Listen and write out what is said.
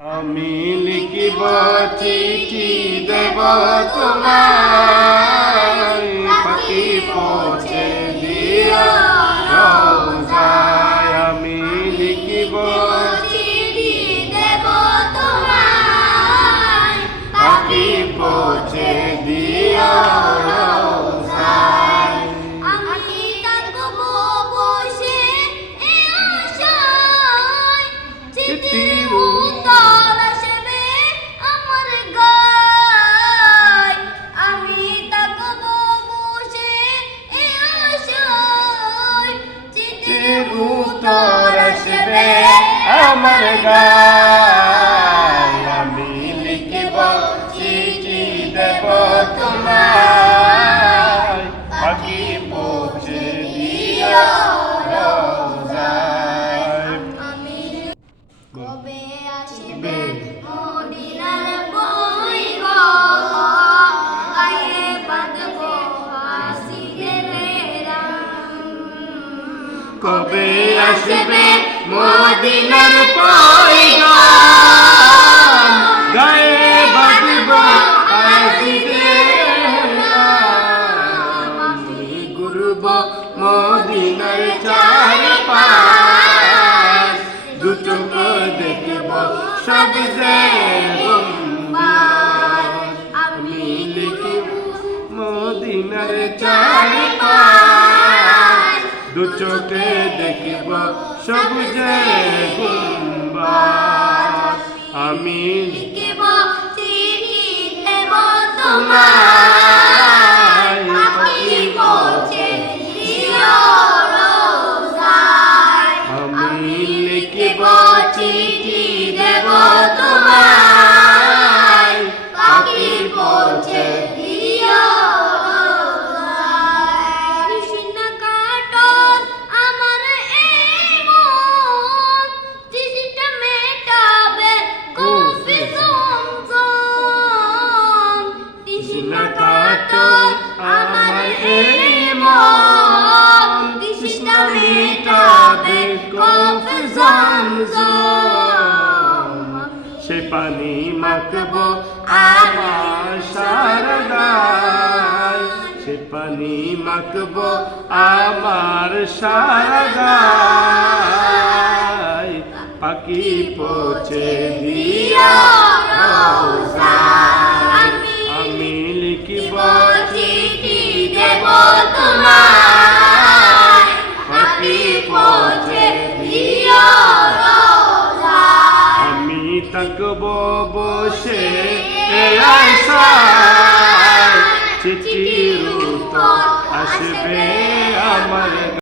আমি লিখিব চিঠি দেব তোমায়। উত্তর আসবে আমার গায় আমি লিখিব চিঠি দেব তোমায়। পাখি পৌঁছে দিয়া কবে আসবে কবে আসবে মদিনার পয়গাম? গায়ে বাঁধব আমি গুরুব মদিনার চার পাশ দু চোখ দেখব সব আমি লিখিব মদিনার চার পাশ দু চোখে দেখিব সবুজে গুম্বাদ আমি লিখিব চিঠি দেব তোমায়। তোমায়। পৌঁছে দিও রোজায়। আমি লিখিব চিঠি সে পানি মাখব আমার সারগায় সে পানি মাখব আমার সারগায় পাখি পৌঁছে দিও